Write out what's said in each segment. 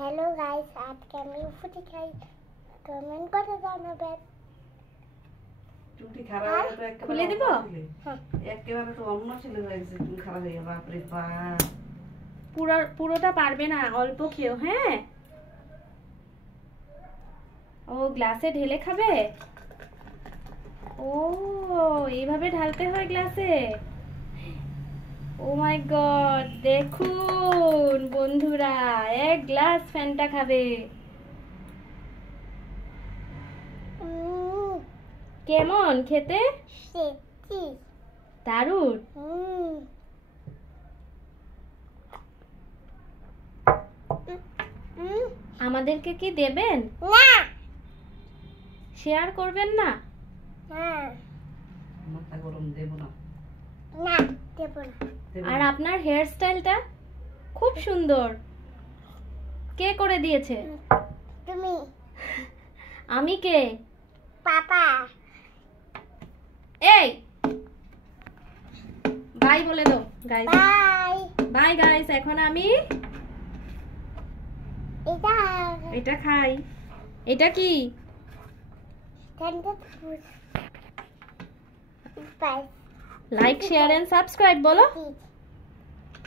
Hello guys, आज के मैं फुटी खाई कमेंट করে জানাবেন। চুটি খারাপ হয়ে তো একটা খুলে দিব। হ্যাঁ একেবারে তো অন্য ছিল হয়েছে চুল খারাপ হয়ে বাপ রে বাপ। পুরোটা পারবে না, অল্প খেও। হ্যাঁ, ও গ্লাসে ঢেলে খাবে। ও এইভাবে ঢালতে হয় গ্লাসে। ও মাই গড, দেখুন বন্ধুরা, এক গ্লাস ফ্যান্টা খাবে। কেমন খেতে? সেটি দারুণ। আমাদেরকে কি দেবেন? না শেয়ার করবেন না? না মাথা গরম দেব না। না দেব না। আর আপনার হেয়ার স্টাইলটা খুব সুন্দর। কে করে দিয়েছে? তুমি। আমি কে? পাপা। এই বাই বলে দাও গাইস। বাই বাই গাইস, এখন আমি এটা এটা খাই। এটা কি? ঠান্ডা bye. Like share and subscribe বলো।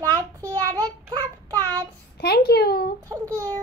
Like share and subscribe. Thank you. Thank you.